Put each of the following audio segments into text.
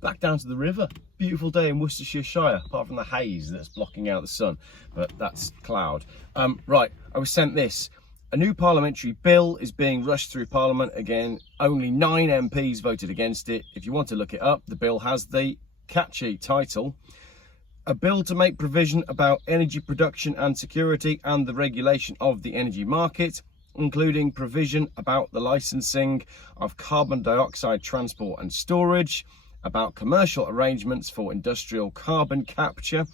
back down to the river. Beautiful day in Worcestershire, apart from the haze that's blocking out the sun, but that's cloud. Right, I was sent this. A new parliamentary bill is being rushed through Parliament again. Only 9 MPs voted against it. If you want to look it up, the bill has the catchy title, A Bill to Make Provision About Energy Production and Security and the Regulation of the Energy Market, including provision about the licensing of carbon dioxide transport and storage, about commercial arrangements for industrial carbon capture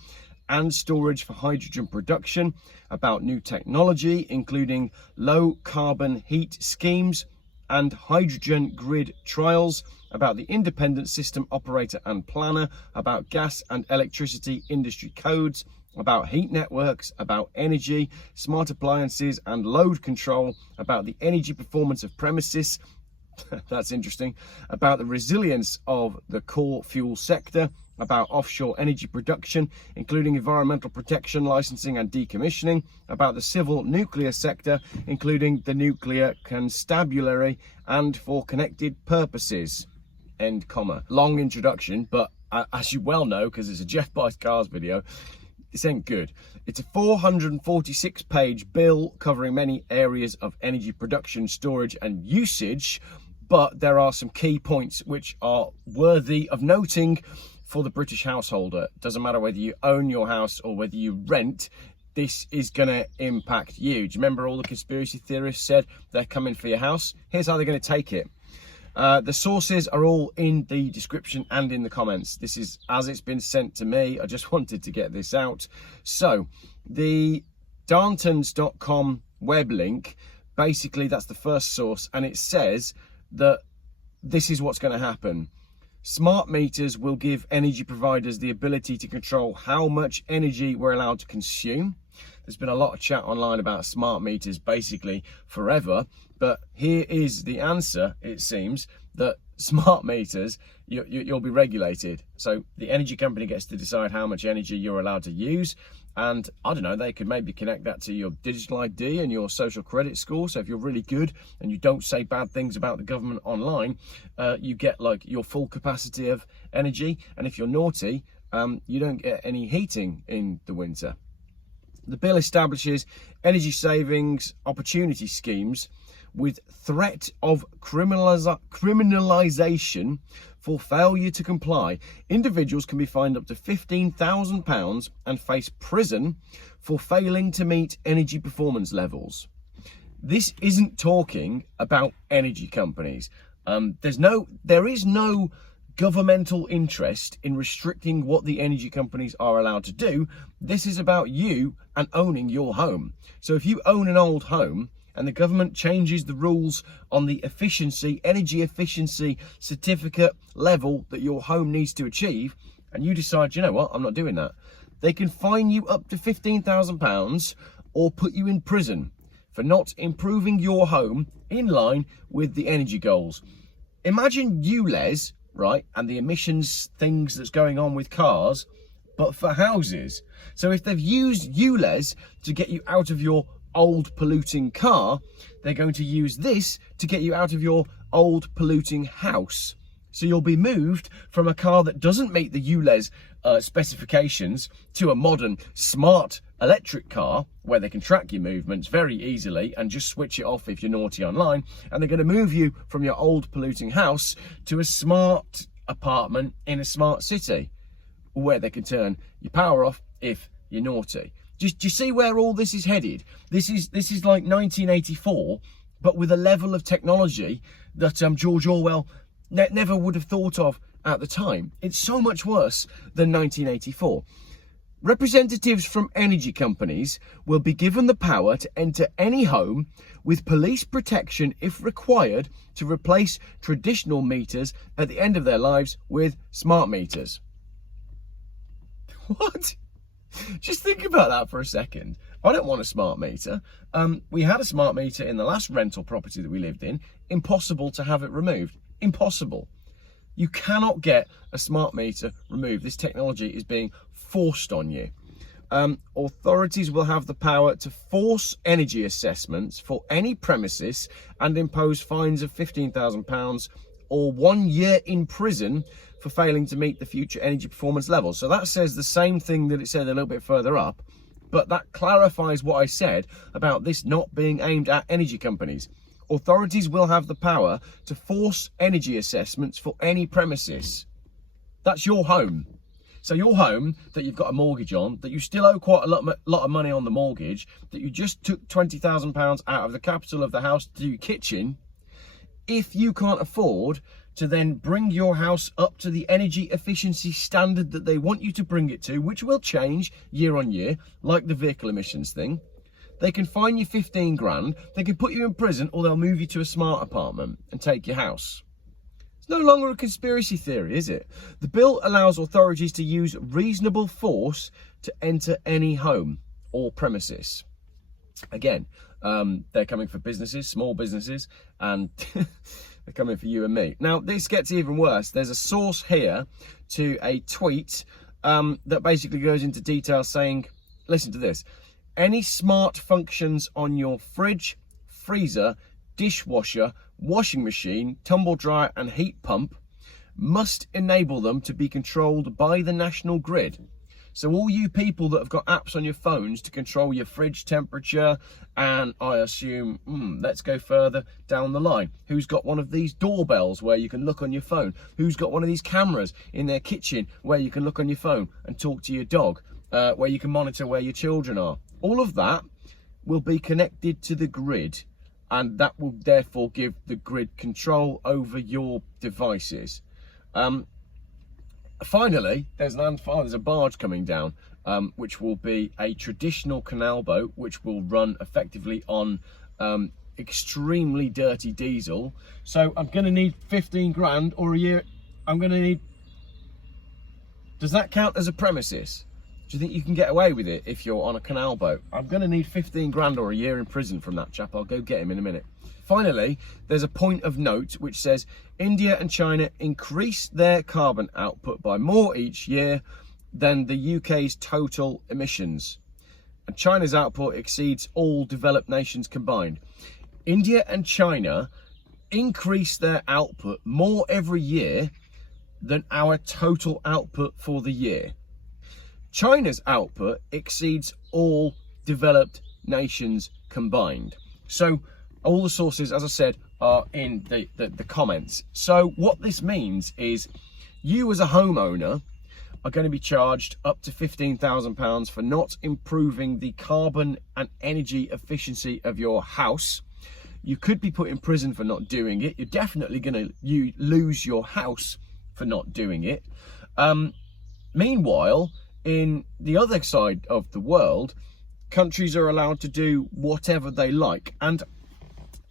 and storage for hydrogen production, about new technology, including low carbon heat schemes and hydrogen grid trials, about the independent system operator and planner, about gas and electricity industry codes, about heat networks, about energy, smart appliances and load control, about the energy performance of premises, that's interesting, about the resilience of the core fuel sector, about offshore energy production, including environmental protection, licensing and decommissioning, about the civil nuclear sector, including the nuclear constabulary and for connected purposes. End comma. Long introduction, but as you well know, because it's a Geoff Buys Cars video, this ain't good. It's a 446-page bill covering many areas of energy production, storage and usage, but there are some key points which are worthy of noting for the British householder. Doesn't matter whether you own your house or whether you rent, this is going to impact you. Do you remember all the conspiracy theorists said they're coming for your house? Here's how they're going to take it. The sources are all in the description and in the comments. This is as it's been sent to me. I just wanted to get this out. So the darntons.com web link, basically that's the first source, and it says that this is what's going to happen. Smart meters will give energy providers the ability to control how much energy we're allowed to consume. There's been a lot of chat online about smart meters basically forever, but here is the answer. It seems that smart meters, you'll be regulated. So the energy company gets to decide how much energy you're allowed to use. And I don't know, they could maybe connect that to your digital ID and your social credit score. So if you're really good and you don't say bad things about the government online, you get like your full capacity of energy. And if you're naughty, you don't get any heating in the winter. The bill establishes energy savings opportunity schemes with threat of criminalisation for failure to comply. Individuals can be fined up to £15,000 and face prison for failing to meet energy performance levels. This isn't talking about energy companies. There is no governmental interest in restricting what the energy companies are allowed to do. This is about you and owning your home. So if you own an old home and the government changes the rules on the energy efficiency certificate level that your home needs to achieve, and you decide, you know what, I'm not doing that, they can fine you up to £15,000 or put you in prison for not improving your home in line with the energy goals. Imagine ULEZ, right, and the emissions things that's going on with cars, but for houses. So if they've used ULEZ to get you out of your old polluting car, they're going to use this to get you out of your old polluting house. So you'll be moved from a car that doesn't meet the ULEZ specifications to a modern smart electric car where they can track your movements very easily and just switch it off if you're naughty online. And they're going to move you from your old polluting house to a smart apartment in a smart city where they can turn your power off if you're naughty. Do you see where all this is headed? This is like 1984, but with a level of technology that George Orwell never would have thought of at the time. It's so much worse than 1984. Representatives from energy companies will be given the power to enter any home with police protection if required to replace traditional meters at the end of their lives with smart meters. What? Just think about that for a second. I don't want a smart meter. We had a smart meter in the last rental property that we lived in. Impossible to have it removed. Impossible. You cannot get a smart meter removed. This technology is being forced on you. Authorities will have the power to force energy assessments for any premises and impose fines of £15,000 or 1 year in prison for failing to meet the future energy performance levels. So that says the same thing that it said a little bit further up, but that clarifies what I said about this not being aimed at energy companies. Authorities will have the power to force energy assessments for any premises. That's your home. So your home that you've got a mortgage on, that you still owe quite a lot of money on the mortgage, that you just took £20,000 out of the capital of the house to do your kitchen, if you can't afford to then bring your house up to the energy efficiency standard that they want you to bring it to, which will change year on year, like the vehicle emissions thing, they can fine you 15 grand, they can put you in prison, or they'll move you to a smart apartment and take your house. It's no longer a conspiracy theory, is it? The bill allows authorities to use reasonable force to enter any home or premises. Again, they're coming for businesses, small businesses, and they're coming for you and me. Now, this gets even worse. There's a source here to a tweet that basically goes into detail saying, listen to this, any smart functions on your fridge, freezer, dishwasher, washing machine, tumble dryer and heat pump must enable them to be controlled by the national grid. So all you people that have got apps on your phones to control your fridge temperature, and I assume, let's go further down the line. Who's got one of these doorbells where you can look on your phone? Who's got one of these cameras in their kitchen where you can look on your phone and talk to your dog, where you can monitor where your children are? All of that will be connected to the grid, and that will therefore give the grid control over your devices. Finally, there's a barge coming down, which will be a traditional canal boat, which will run effectively on extremely dirty diesel. So I'm going to need 15 grand or a year. Does that count as a premises? Do you think you can get away with it if you're on a canal boat? I'm going to need 15 grand or a year in prison from that chap. I'll go get him in a minute. Finally, there's a point of note which says India and China increase their carbon output by more each year than the UK's total emissions. And China's output exceeds all developed nations combined. India and China increase their output more every year than our total output for the year. China's output exceeds all developed nations combined. So all the sources, as I said, are in the comments. So what this means is you as a homeowner are going to be charged up to £15,000 for not improving the carbon and energy efficiency of your house. You could be put in prison for not doing it. You're definitely going to lose your house for not doing it. Meanwhile, in the other side of the world, countries are allowed to do whatever they like. And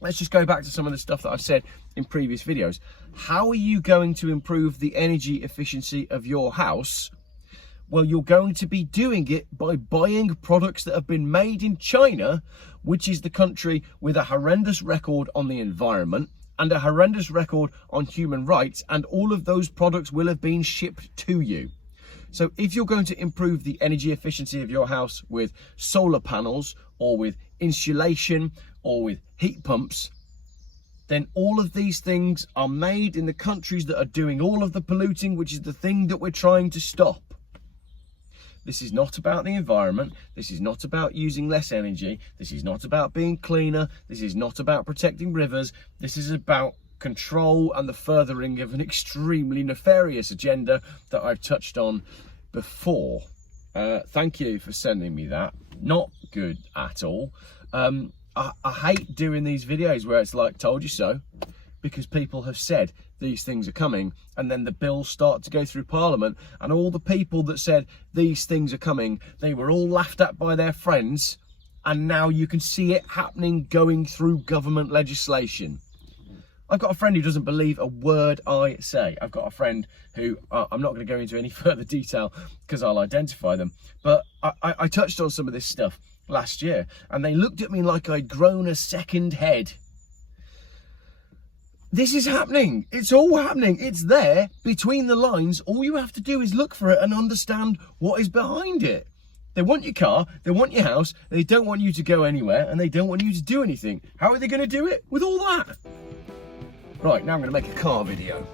let's just go back to some of the stuff that I've said in previous videos. How are you going to improve the energy efficiency of your house? Well, you're going to be doing it by buying products that have been made in China, which is the country with a horrendous record on the environment and a horrendous record on human rights, and all of those products will have been shipped to you. So if you're going to improve the energy efficiency of your house with solar panels or with insulation or with heat pumps, then all of these things are made in the countries that are doing all of the polluting, which is the thing that we're trying to stop. This is not about the environment. This is not about using less energy. This is not about being cleaner. This is not about protecting rivers. This is about control and the furthering of an extremely nefarious agenda that I've touched on before. Thank you for sending me that. Not good at all. I hate doing these videos where it's like, told you so, because people have said these things are coming, and then the bills start to go through Parliament, and all the people that said these things are coming, they were all laughed at by their friends, and now you can see it happening, going through government legislation. I've got a friend who doesn't believe a word I say. I've got a friend who, I'm not going to go into any further detail because I'll identify them, but I touched on some of this stuff last year, and they looked at me like I'd grown a second head. This is happening. It's all happening. It's there between the lines. All you have to do is look for it and understand what is behind it. They want your car, they want your house, they don't want you to go anywhere, and they don't want you to do anything. How are they going to do it? With all that. Right, now I'm going to make a car video.